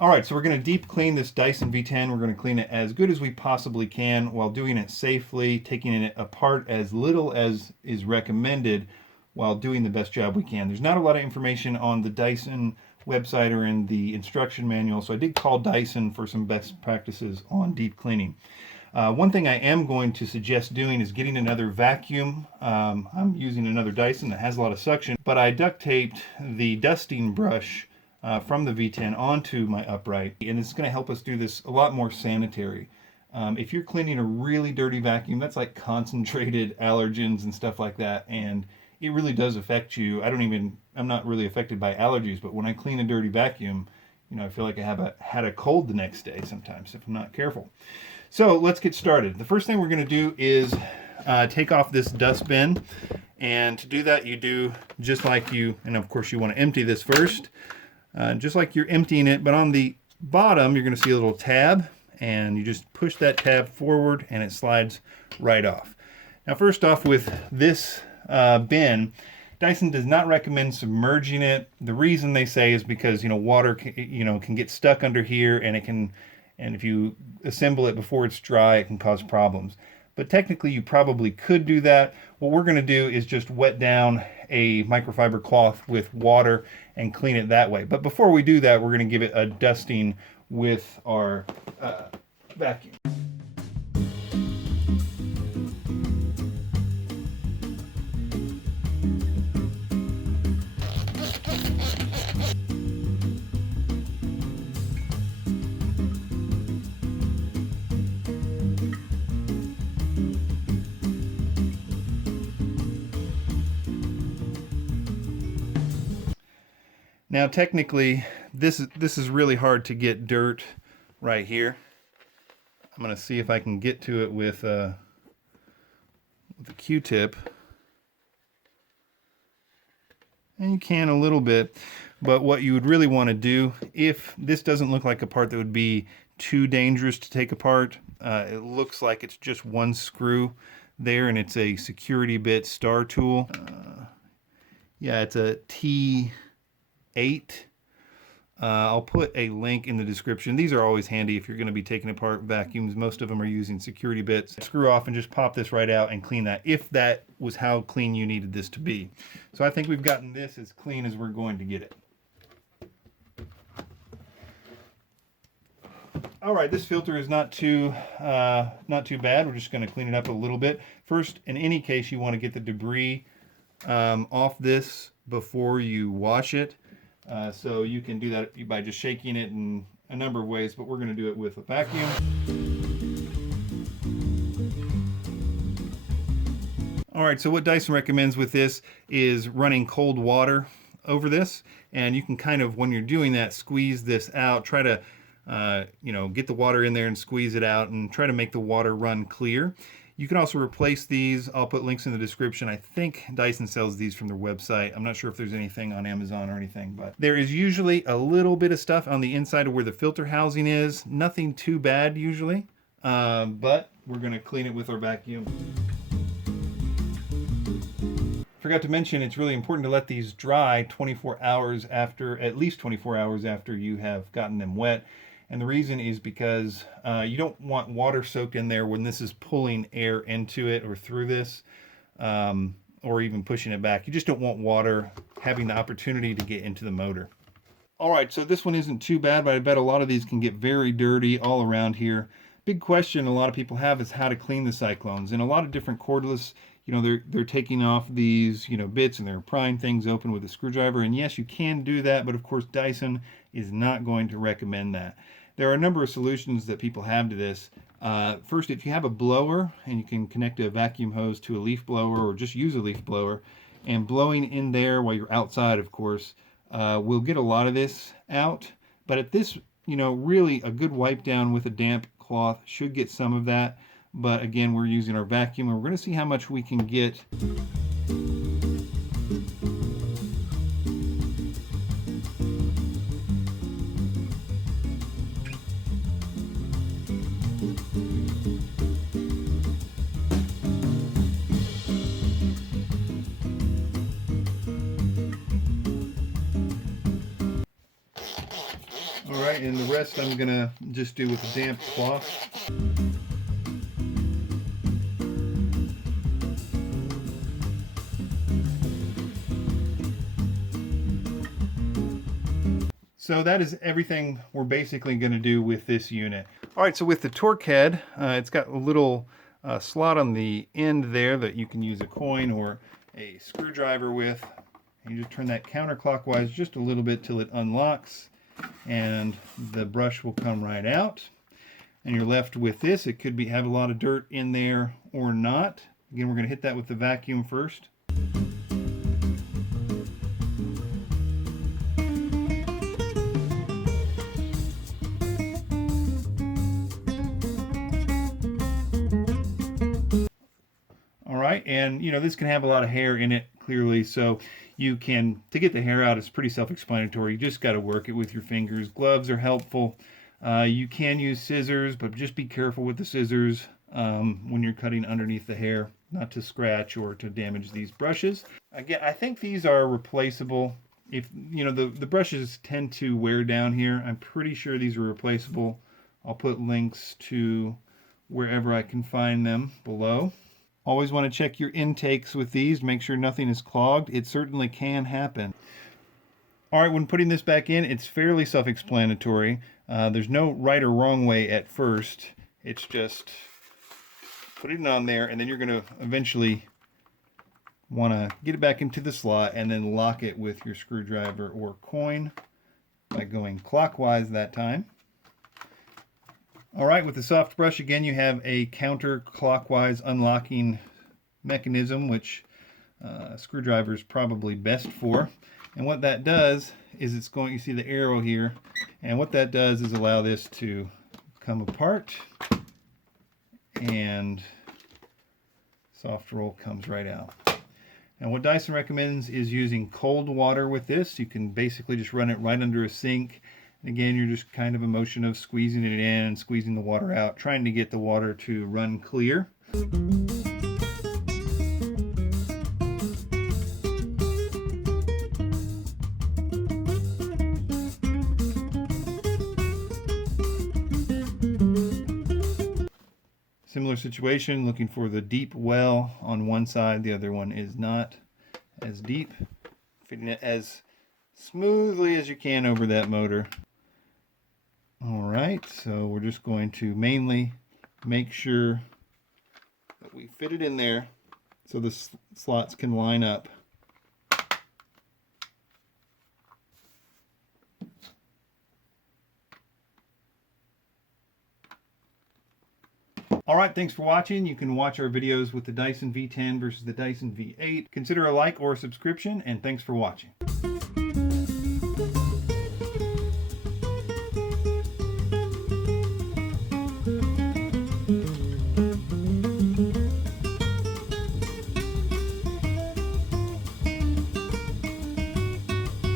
All right, so we're going to deep clean this Dyson V10. We're going to clean it as good as we possibly can while doing it safely, taking it apart as little as is recommended while doing the best job we can. There's not a lot of information on the Dyson website or in the instruction manual, so I did call Dyson for some best practices on deep cleaning. One thing I am going to suggest doing is getting another vacuum. I'm using another Dyson that has a lot of suction, but I duct taped the dusting brush from the V10 onto my upright, and it's going to help us do this a lot more sanitary. If you're cleaning a really dirty vacuum, that's like concentrated allergens and stuff like that, and it really does affect you. I'm not really affected by allergies, but when I clean a dirty vacuum, I feel like I had a cold the next day sometimes if I'm not careful. So let's get started. The first thing we're going to do is take off this dustbin, and to do that you do just like and of course you want to empty this first. Just like you're emptying it, but on the bottom you're going to see a little tab, and you just push that tab forward and it slides right off. Now first off, with this bin, Dyson does not recommend submerging it. The reason they say is because water can get stuck under here, and if you assemble it before it's dry, it can cause problems. But technically you probably could do that. What we're going to do is just wet down a microfiber cloth with water and clean it that way. But before we do that, we're going to give it a dusting with our vacuum. Now technically this is really hard to get dirt right here. I'm going to see if I can get to it with a Q-tip. And you can a little bit, but what you would really want to do, if this doesn't look like a part that would be too dangerous to take apart, it looks like it's just one screw there, and it's a security bit star tool. Yeah, it's a T8. I'll put a link in the description. These are always handy if you're going to be taking apart vacuums. Most of them are using security bits. Screw off and just pop this right out and clean that, if that was how clean you needed this to be. So I think we've gotten this as clean as we're going to get it. All right, this filter is not too bad. We're just going to clean it up a little bit. First, in any case, you want to get the debris off this before you wash it. So you can do that by just shaking it in a number of ways, but we're going to do it with a vacuum. All right, so what Dyson recommends with this is running cold water over this, and you can kind of, when you're doing that, squeeze this out. Try to get the water in there and squeeze it out, and try to make the water run clear. You can also replace these. I'll put links in the description. I think Dyson sells these from their website. I'm not sure if there's anything on Amazon or anything, but there is usually a little bit of stuff on the inside of where the filter housing is. Nothing too bad usually, but we're going to clean it with our vacuum. Forgot to mention, it's really important to let these dry 24 hours after, at least 24 hours after you have gotten them wet. And the reason is because you don't want water soaked in there when this is pulling air into it or through this, or even pushing it back. You just don't want water having the opportunity to get into the motor. All right, so this one isn't too bad, but I bet a lot of these can get very dirty all around here. Big question a lot of people have is how to clean the Cyclones. And a lot of different cordless, they're taking off these, bits, and they're prying things open with a screwdriver. And yes, you can do that, but of course Dyson is not going to recommend that. There are a number of solutions that people have to this. First, if you have a blower and you can connect a vacuum hose to a leaf blower, or just use a leaf blower, and blowing in there while you're outside, of course, will get a lot of this out. But at this, really a good wipe down with a damp cloth should get some of that. But again, we're using our vacuum, and we're going to see how much we can get. right, and the rest I'm gonna just do with a damp cloth. So that is everything we're basically going to do with this unit. All right, so with the torque head, it's got a little slot on the end there that you can use a coin or a screwdriver with. You just turn that counterclockwise just a little bit till it unlocks, and the brush will come right out. And you're left with this. It could have a lot of dirt in there or not. Again, we're going to hit that with the vacuum first. Right, and you know, this can have a lot of hair in it clearly, so you can, to get the hair out, it's pretty self-explanatory. You just got to work it with your fingers. Gloves are helpful. You can use scissors, but just be careful with the scissors when you're cutting underneath the hair, not to scratch or to damage these brushes. Again, I think these are replaceable. If you know, the brushes tend to wear down here, I'm pretty sure these are replaceable. I'll put links to wherever I can find them below. Always want to check your intakes with these, make sure nothing is clogged. It certainly can happen. All right, when putting this back in, it's fairly self-explanatory. There's no right or wrong way at first. It's just putting it on there, and then you're going to eventually want to get it back into the slot and then lock it with your screwdriver or coin by going clockwise that time. All right, with the soft brush, again, you have a counterclockwise unlocking mechanism, which a screwdriver is probably best for. And what that does is it's going, you see the arrow here, and what that does is allow this to come apart, and soft roll comes right out. And what Dyson recommends is using cold water with this. You can basically just run it right under a sink. And again, you're just kind of a motion of squeezing it in and squeezing the water out, trying to get the water to run clear. Similar situation, looking for the deep well on one side, the other one is not as deep. Fitting it as smoothly as you can over that motor. All right, so we're just going to mainly make sure that we fit it in there so the slots can line up. All right, thanks for watching. You can watch our videos with the Dyson V10 versus the Dyson V8. Consider a like or a subscription, and thanks for watching.